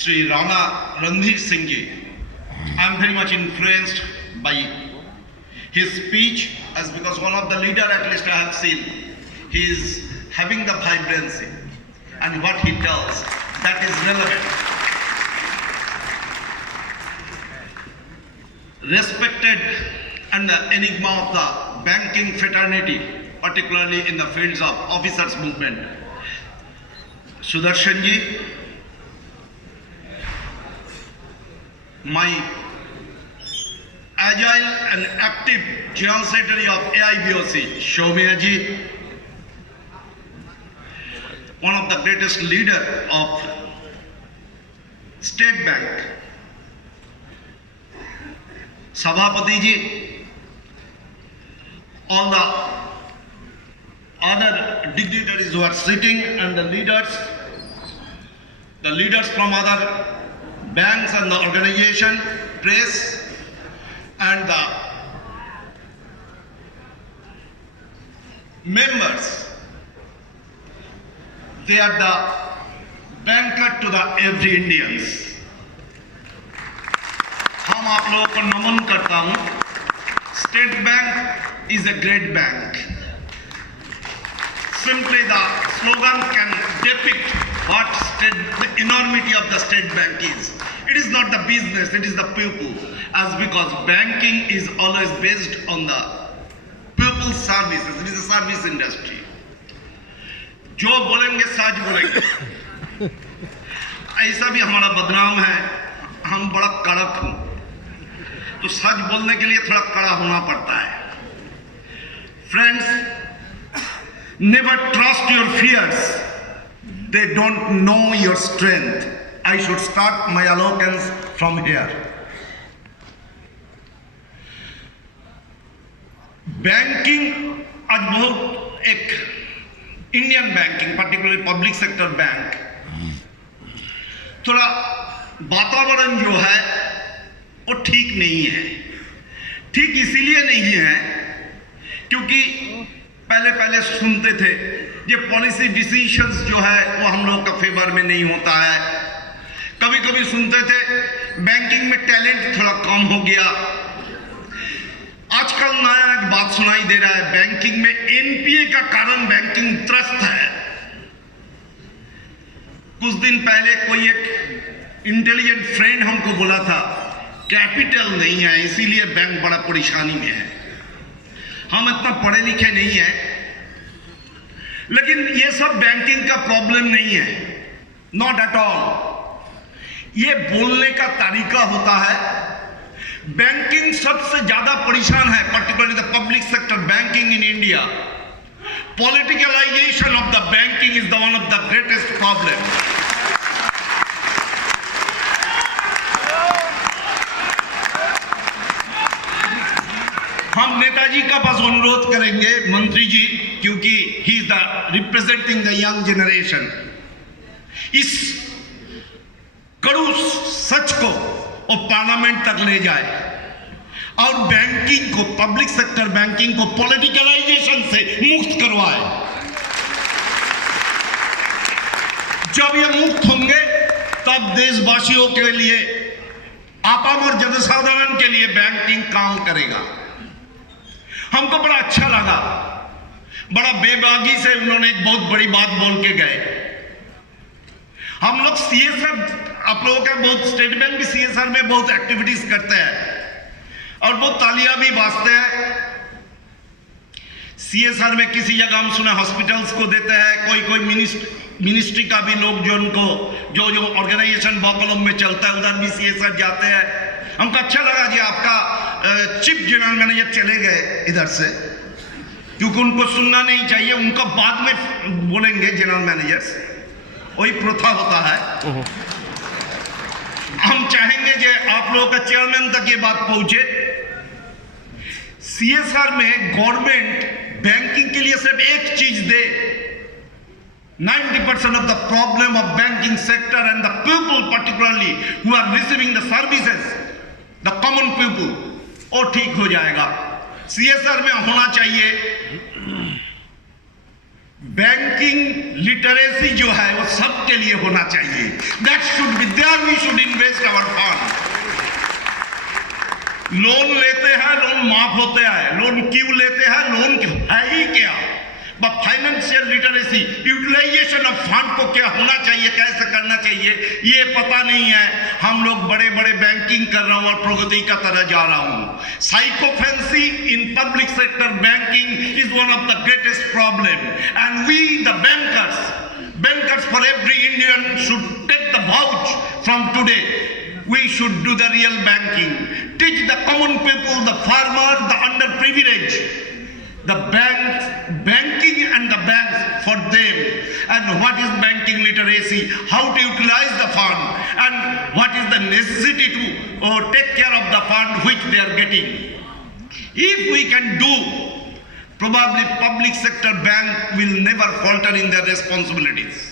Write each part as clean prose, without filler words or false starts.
Sri Rana Randhir Singh ji. I am very much influenced by his speech, as because one of the leader at least I have seen, he is having the vibrancy and what he tells, that is relevant. Respected and the enigma of the banking fraternity, particularly in the fields of officers movement, Sudarshan ji, my agile and active General Secretary of AIBOC, Shoumya ji, one of the greatest leader of State Bank, Sabhapati ji, all the other dignitaries who are sitting and the leaders from other banks and the organization, press, and the members. They are the banker to the every Indians. हम आप लोगों को नमन करता हूँ. State Bank is a great bank. Simply the slogan can depict what the enormity of the State Bank is. It is not the business, it is the people. As because banking is always based on the people's services. It is a service industry. जो बोलेंगे सच बोलेंगे. ऐसा भी हमारा बदनाम है, हम बड़ा कड़क हूँ, तो सच बोलने के लिए थोड़ा कड़ा होना पड़ता है. Friends, never trust your fears. They don't know your strength. I should start my eloquence from here. Banking आज बहुत एक Indian banking, particularly public sector bank, थोड़ा वातावरण जो है वो ठीक नहीं है. ठीक इसीलिए नहीं है क्योंकि पहले सुनते थे ये पॉलिसी डिसीजंस जो है वो हम लोग का फेवर में नहीं होता है. कभी सुनते थे बैंकिंग में टैलेंट थोड़ा कम हो गया. आजकल नया एक बात सुनाई दे रहा है, बैंकिंग में एनपीए का कारण बैंकिंग त्रस्त है. कुछ दिन पहले कोई एक इंटेलिजेंट फ्रेंड हमको बोला था कैपिटल नहीं है इसीलिए बैंक बड़ा परेशानी में है. हम इतना पढ़े लिखे नहीं है, लेकिन ये सब बैंकिंग का प्रॉब्लम नहीं है, नॉट एट ऑल. ये बोलने का तरीका होता है. बैंकिंग सबसे ज्यादा परेशान है, particularly the public sector banking in India. Politicalization of the banking is the one of the greatest problem. हम नेताजी का बस अनुरोध करेंगे, मंत्री जी, क्योंकि he is the representing the young generation, इस कड़ू सच को वो पार्लियामेंट तक ले जाए और बैंकिंग को, पब्लिक सेक्टर बैंकिंग को पॉलिटिकलाइजेशन से मुक्त करवाए. जब ये मुक्त होंगे तब देशवासियों के लिए, आपाम और जनसाधारण के लिए बैंकिंग काम करेगा. हमको बड़ा अच्छा लगा, बड़ा बेबागी से उन्होंने एक बहुत बड़ी बात बोल के गए. हम लोग सीएसआर, आप लोगों का बहुत, स्टेट बैंक भी सीएसआर में बहुत एक्टिविटीज करते हैं और बहुत तालियां भी बाजते हैं. सीएसआर में किसी जगह हम सुना हॉस्पिटल्स को देते हैं, कोई मिनिस्ट्री का भी लोग जो उनको जो ऑर्गेनाइजेशन बॉकलम में चलता है उधर भी सीएसआर जाते हैं. हमको अच्छा लगा जी आपका चीफ जनरल मैनेजर चले गए इधर से, क्योंकि उनको सुनना नहीं चाहिए, उनको बाद में बोलेंगे जनरल मैनेजर्स, वही प्रथा होता है. हम चाहेंगे कि आप लोगों का चेयरमैन तक ये बात पहुंचे. सीएसआर में गवर्नमेंट बैंकिंग के लिए सिर्फ एक चीज दे. 90% of the problem of banking sector and the people particularly who are receiving the services, the common people, वो ठीक हो जाएगा. सीएसआर में होना चाहिए बैंकिंग लिटरेसी जो है वो सबके लिए होना चाहिए. That should be there. We should invest our fund. Loan लेते हैं, लोन माफ होते हैं. लोन क्यों लेते हैं? लोन है ही क्या? But financial literacy, utilization of fund को क्या होना चाहिए, कैसे करना चाहिए, ये पता नहीं है. हम लोग बड़े बड़े बैंकिंग कर रहा हूं और प्रगति का तरह जा रहा हूं. Sycophancy in public sector banking is one of the greatest problem. And we the bankers for every Indian should take the vouch from today. We should do the real banking. Teach the common people, the farmer, the underprivileged, the banks, banking and the banks for them. And what is banking literacy? How to utilize the fund? And what is the necessity to take care of the fund which they are getting? If we can do, probably public sector bank will never falter in their responsibilities.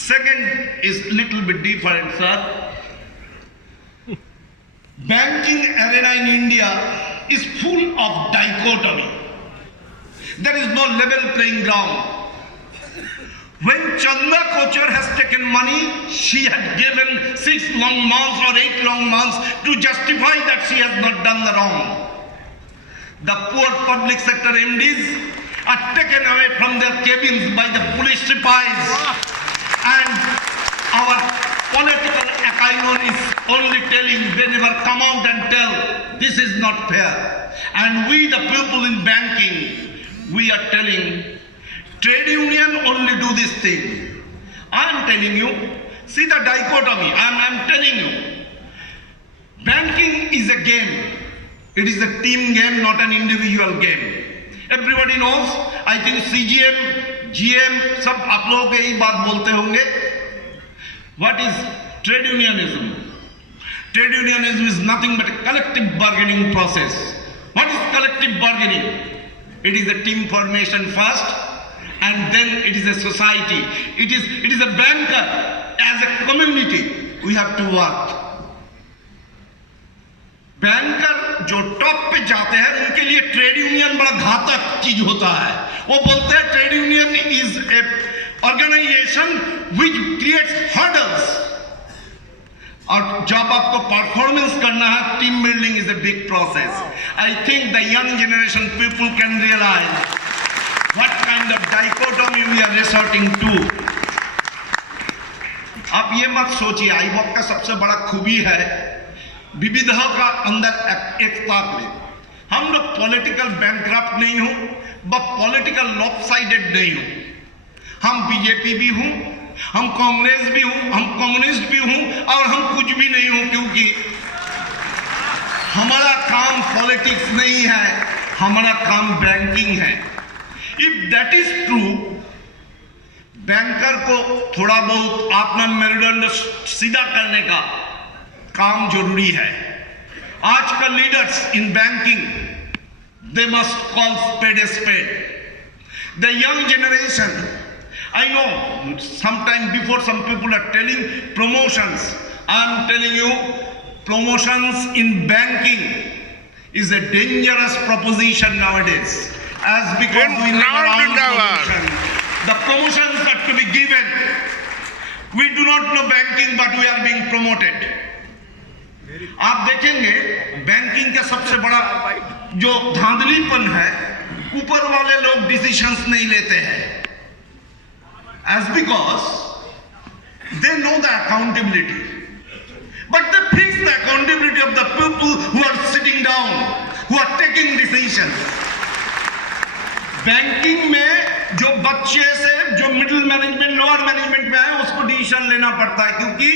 Second is little bit different, sir. Banking arena in India is full of dichotomy. There is no level playing ground. When Chanda Kochar has taken money, she had given 6 long months or 8 long months to justify that she has not done the wrong. The poor public sector MDs are taken away from their cabins by the police sipais, and our political echelon is only telling, they never come out and tell, this is not fair. And we the people in banking, we are telling, trade union only do this thing. I am telling you, see the dichotomy, I am telling you, banking is a game. It is a team game, not an individual game. Everybody knows, I think CGM, GM, सब आप लोग यही बात बोलते होंगे. What is trade unionism? Trade unionism is nothing but a collective bargaining process. What is collective bargaining? It is a team formation first, and then it is a society. It is a banker. As a community, we have to work. Banker जो टॉप पे जाते हैं उनके लिए trade union बड़ा घातक चीज होता है. वो बोलते हैं trade union is a organization which creates hurdles. और जब आपको परफॉर्मेंस करना है, team building is a big process. I think the young generation people can realize what kind of dichotomy we are resorting to. आप ये मत सोचिए, आईबॉक का सबसे बड़ा खूबी है विविधता का अंदर एकता में. हम लोग पॉलिटिकल बैंकक्रप्ट नहीं हूं, बट पॉलिटिकल लॉपसाइडेड नहीं हूं. हम बीजेपी भी हूं, हम कांग्रेस भी हूं, हम कम्युनिस्ट भी हूं, और हम कुछ भी नहीं हूं, क्योंकि हमारा काम पॉलिटिक्स नहीं है, हमारा काम बैंकिंग है. If that is true, banker को थोड़ा बहुत अपना मेरुदंड सीधा करने का काम जरूरी है. आज का leaders in banking, they must call spade a spade. The young generation, I know sometime before some people are telling promotions. I am telling you, promotions in banking is a dangerous proposition nowadays. As because we never earn promotion. The promotions are to be given. We do not know banking, but we are being promoted. आप देखेंगे बैंकिंग का सबसे बड़ा जो धांधलीपन है, ऊपर वाले लोग डिसीजंस नहीं लेते हैं. As because they know the accountability, but they fix the accountability of the people who are sitting down, who are taking decisions. Banking में जो बच्चे से जो मिडिल मैनेजमेंट, लोअर मैनेजमेंट में है, उसको डिसीजन लेना पड़ता है, क्योंकि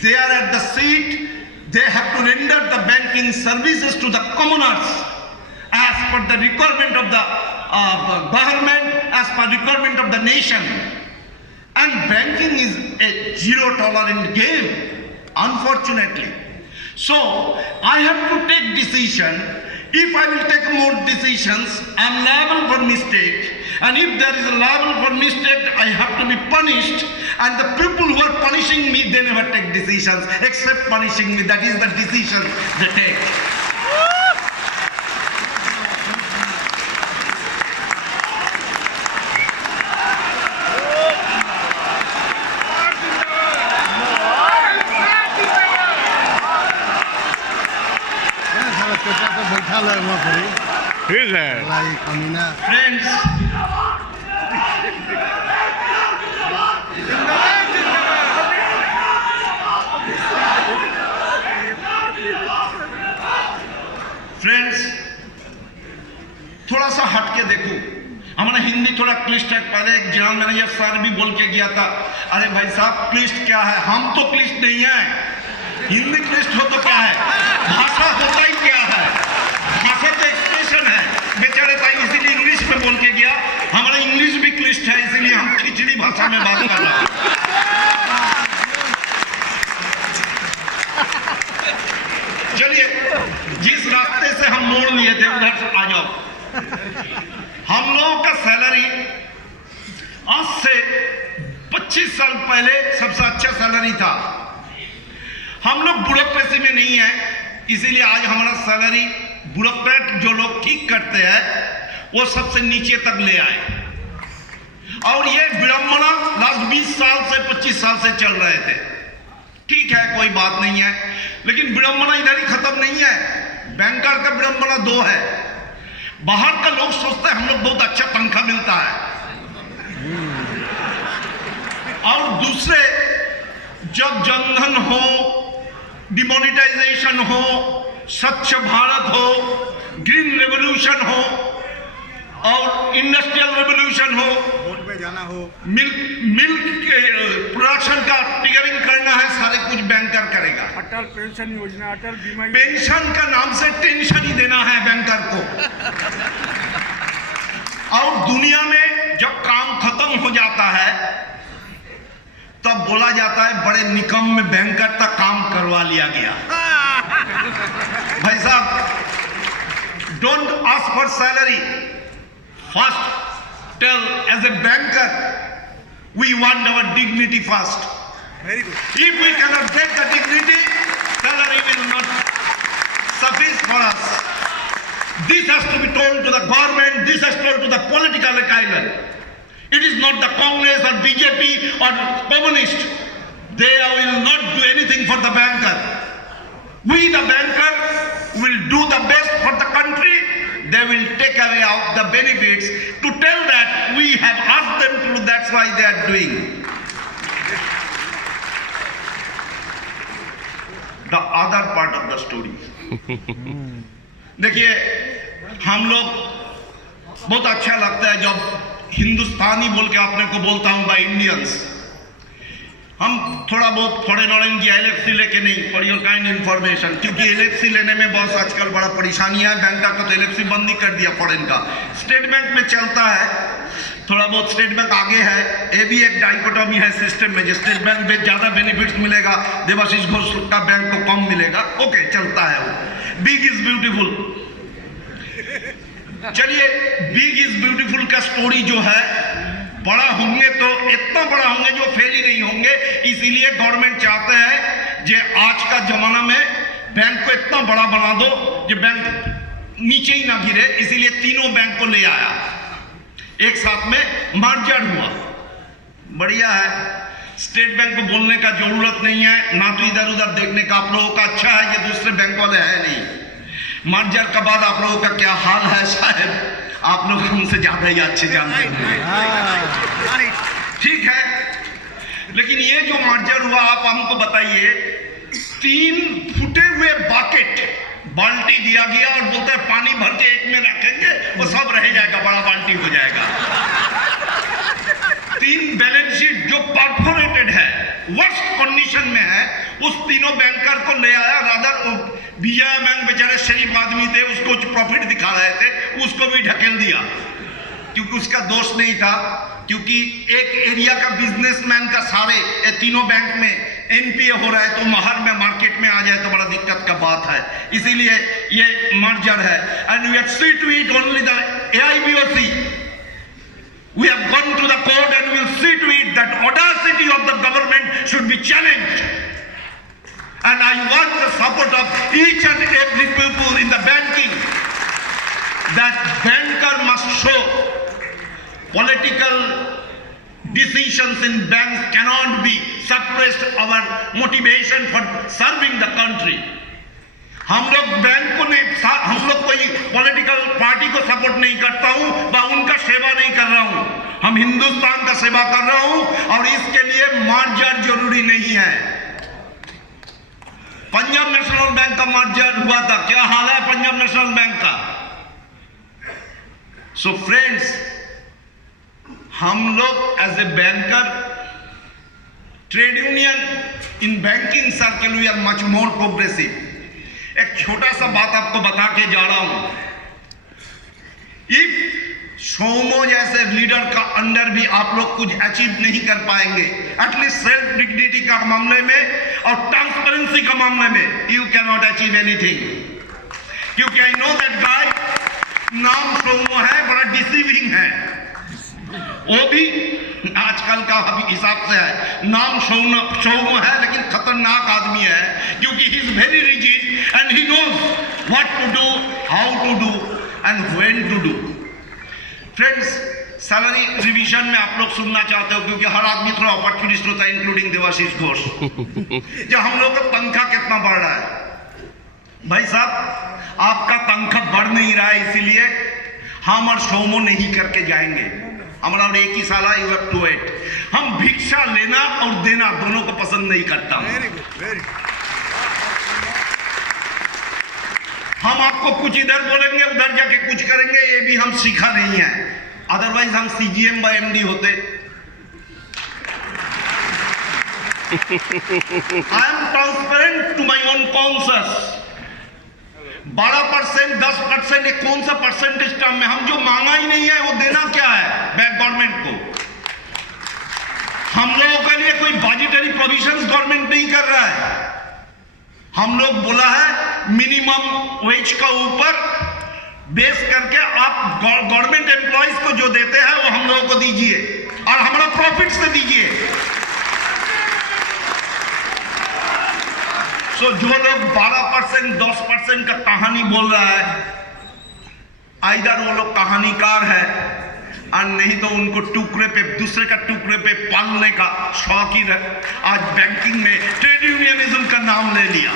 they are at the seat. They have to render the banking services to the commoners as per the requirement of the government, as per requirement of the nation. And banking is a zero tolerance game, unfortunately. So I have to take decision. If I will take more decisions, I am liable for mistake. And if there is a liable for mistake, I have to be punished. And the people who are punishing me, they never take decisions except punishing me. That is the decision they take. ठीक है फ्रेंड्स, थोड़ा सा हट के देखो, हमारा हिंदी थोड़ा क्लिष्ट है। पहले एक जनरल मैनेजर सर भी बोल के गया था, अरे भाई साहब क्लिष्ट क्या है, हम तो क्लिष्ट नहीं है, हिंदी क्लिष्ट हो तो क्या है, भाषा होता ही क्या है, भाषा तो एक्सप्रेशन है। बेचारे भाई इसीलिए इंग्लिश में बोल के गया, हमारा इंग्लिश भी क्लिष्ट है, इसीलिए हम खिचड़ी भाषा में बात कर रहे हैं। चलिए, जिस रास्ते से हम मोड़ लिए थे उधर से आ जाओ। हम लोगों का सैलरी आज से 25 साल पहले सबसे अच्छा सैलरी था। हम लोग ब्यूरोक्रेसी में नहीं है, इसीलिए आज हमारा सैलरी ब्यूरोक्रेट जो लोग ठीक करते हैं वो सबसे नीचे तक ले आए। और ये विडंबना लास्ट 20 साल से 25 साल से चल रहे थे। ठीक है, कोई बात नहीं है, लेकिन विडंबना इधर ही खत्म नहीं है। बैंकर का विडंबना दो है। बाहर का लोग सोचते हैं हम लोग बहुत अच्छा तनख्वाह मिलता है, और दूसरे जब जनधन हो, डिमोनेटाइजेशन हो, स्वच्छ भारत हो, ग्रीन रेवोल्यूशन हो और इंडस्ट्रियल रेवोल्यूशन हो, वोट में जाना हो, मिल्क प्रोडक्शन का टिगरिंग करना है, सारे कुछ बैंकर करेगा। अटल पेंशन योजना, अटल बीमा पेंशन का नाम से टेंशन ही देना है बैंकर को। और दुनिया में जब काम खत्म हो जाता है तब बोला जाता है बड़े निकम में बैंकर तक काम करवा लिया गया। भाई साहब, don't ask for salary, first tell as a banker we want our dignity first. Very good. If we cannot get the dignity, salary will not suffice for us. This has to be told to the government, this has to be told to the political echelon. It is not the Congress or BJP or communist. They will not do anything for the banker. We the banker will do the best for the country. They will take away out the benefits to tell that we have asked them to do, that's why they are doing. The other part of the story. देखिए, हम लोग बहुत अच्छा लगता है जब हिंदुस्तानी बोल के अपने को बोलता हूं बाय इंडियंस। हम थोड़ा बहुत फॉरेन ऑरेंज की एलएफसी लेके नहीं, फॉर योर काइंड इंफॉर्मेशन, क्योंकि एलएफसी लेने में बहुत आजकल बड़ा परेशानी है। बैंक का तो एलएफसी बंद ही कर दिया फॉरेन का, स्टेट बैंक में चलता है, थोड़ा बहुत स्टेट बैंक आगे है। ये भी एक डाइकोटॉमी है सिस्टम में, जो स्टेट बैंक में ज्यादा बेनिफिट्स मिलेगा, देवाशीष घोष का बैंक को कम मिलेगा। ओके, चलता है वो। Big is beautiful. चलिए, बिग इज ब्यूटीफुल का स्टोरी जो है, बड़ा होंगे तो इतना बड़ा होंगे जो फेल ही नहीं होंगे। इसीलिए गवर्नमेंट चाहते हैं कि आज का जमाना में बैंक को इतना बड़ा बना दो कि बैंक नीचे ही ना गिरे। इसीलिए तीनों बैंक को ले आया, एक साथ में मर्जर हुआ। बढ़िया है, स्टेट बैंक को बोलने का जरूरत नहीं है, ना तो इधर उधर देखने का। आप लोगों का अच्छा है कि दूसरे बैंक वाले हैं नहीं। मर्जर के बाद आप लोगों का क्या हाल है, शायद आप लोग हमसे ज्यादा ही अच्छे जानते हैं। ठीक है, लेकिन ये जो मर्जर हुआ, आप हमको बताइए, 3 फूटे हुए बाकेट बाल्टी दिया गया और बोलते हैं पानी भर के एक में रखेंगे, वो सब रह जाएगा, बड़ा बाल्टी हो जाएगा। 3 बैलेंस शीट जो परफोरेटेड है, वर्स्ट कंडीशन में है, उस तीनों बैंकर को ले आया। रादर विजया बैंक बेचारे शरीफ आदमी थे, उसको प्रॉफिट दिखा रहे थे, उसको भी ढकेल दिया, क्योंकि उसका दोष नहीं था। क्योंकि एक एरिया का बिजनेसमैन का सारे ये तीनों बैंक में एनपीए हो रहा है, तो बाहर में मार्केट में आ जाए तो बड़ा दिक्कत का बात है। इसीलिए ये मर्जर है। And we have seen to it only the AIBOC. We have gone to the court and we will see to it that audacity of the government should be challenged. And I want the support of each and every people in the banking, that banker must show political decisions in banks cannot be suppressed our motivation for serving the country. हम लोग बैंक को नहीं, हम लोग कोई political party को सपोर्ट नहीं करता हूं व उनका सेवा नहीं कर रहा हूं। हम हिंदुस्तान का सेवा कर रहा हूं और इसके लिए मार्जर जरूरी नहीं है। पंजाब नेशनल बैंक का मार्जर हुआ था, क्या हाल है पंजाब नेशनल बैंक का। सो फ्रेंड्स, हम लोग as a banker, trade union in banking circle we are much more progressive. एक छोटा सा बात आपको बता के जा रहा हूं। इफ सोमो जैसे लीडर का अंडर भी आप लोग कुछ अचीव नहीं कर पाएंगे, एटलीस्ट सेल्फ डिग्निटी का मामले में और ट्रांसपेरेंसी का मामले में, you can not achieve anything. क्योंकि आई नो दैट गाय, नाम सोमो है, बड़ा डिसीविंग है। वो भी आजकल का हिसाब से है, नाम सोमो है लेकिन खतरनाक आदमी है, क्योंकि he is very rigid and he knows what to do, how to do and when to do. Friends, salary revision में आप लोग सुनना चाहते हो, क्योंकि हर आदमी थोड़ा अपॉर्चुनिस्ट होता है, इंक्लूडिंग देवाशीष घोष। जो हम लोग का तनख्वाह कितना बढ़ रहा है भाई साहब, आपका तनख्वाह बढ़ नहीं रहा है, इसीलिए हम और सोमो नहीं करके जाएंगे। हमारा और एक ही साल है, यू हैव टू वेट। हम भिक्षा लेना और देना दोनों को पसंद नहीं करता हूं। Very good, very good. हम आपको कुछ इधर बोलेंगे, उधर जाके कुछ करेंगे, ये भी हम सीखा नहीं है। अदरवाइज हम CGM बाय MD होते। I am transparent to my own conscious. 12%, 10%, ये कौन सा परसेंटेज टर्म में, हम जो मांगा ही नहीं है वो देना क्या है बैंक गवर्नमेंट को। हम लोगों के लिए कोई बजटरी प्रोविजंस गवर्नमेंट नहीं कर रहा है। हम लोग बोला है मिनिमम वेज का ऊपर बेस करके आप गवर्नमेंट एम्प्लॉइज को जो देते हैं वो हम लोगों को दीजिए और हमारा प्रॉफिट से दीजिए। सो जो लोग 12%, 10% का कहानी बोल रहा है, आइदर वो लोग कहानीकार है और नहीं तो उनको टुकड़े पे, दूसरे का टुकड़े पे पालने का शौकीन है। आज बैंकिंग में ट्रेड यूनियनिज्म का नाम ले लिया।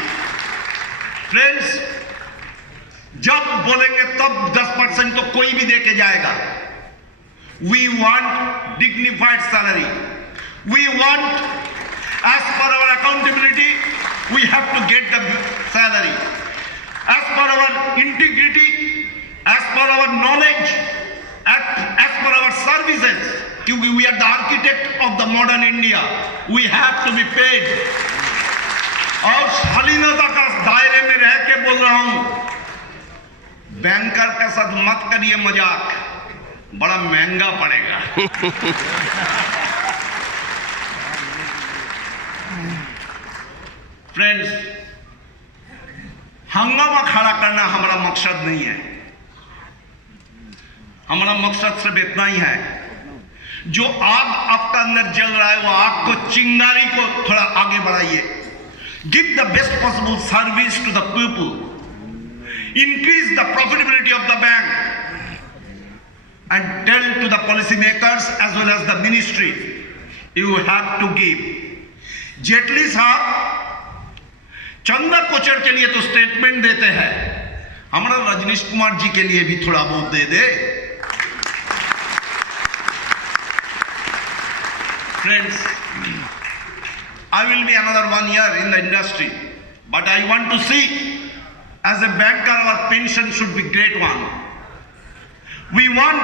फ्रेंड्स, जब बोलेंगे तब 10% तो कोई भी देके जाएगा। We want dignified salary, we want as per our accountability we have to get the salary, as per our integrity, as per our knowledge, as per our services, क्योंकि we are the architect of the modern India, we have to be paid। और शालीनता का दायरे में रह के बोल रहा हूं, बैंकर के साथ मत करिए मजाक, बड़ा महंगा पड़ेगा। फ्रेंड्स, हंगामा खड़ा करना हमारा मकसद नहीं है। हमारा मकसद सिर्फ इतना ही है, जो आग आपका अंदर जल रहा है वो आग को, चिंगारी को थोड़ा आगे बढ़ाइए। Give the best possible service to the people, increase the profitability of the bank and tell to the policy makers as well as the ministry, you have to give. Jaitley साहब चंदा कोचर के लिए तो स्टेटमेंट देते हैं, हमारा रजनीश कुमार जी के लिए भी थोड़ा बहुत दे दे। Friends, I will be another 1 year in the industry, but I want to see, as a banker, our pension should be great one. We want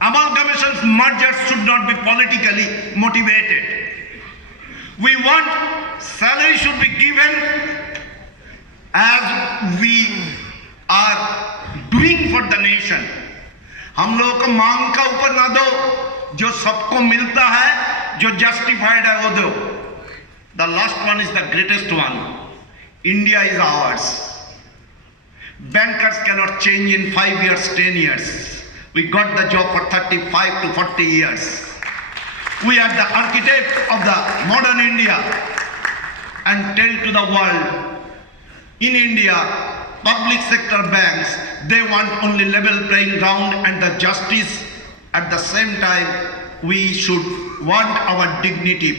amalgamations, mergers should not be politically motivated. We want salary should be given as we are doing for the nation. हम लोगों को मांग का ऊपर ना दो, जो सबको मिलता है, जो जस्टिफाइड है वो दो। The last one is the greatest one, India is ours. Bankers cannot change in 5 years, 10 years. We got the job for 35 to 40 years. We are the architect of the modern India and tell to the world, in India, public sector banks, they want only level playing ground and the justice. At the same time, we should want our dignity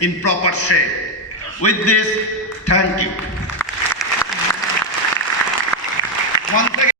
in proper shape. With this, thank you. Once again,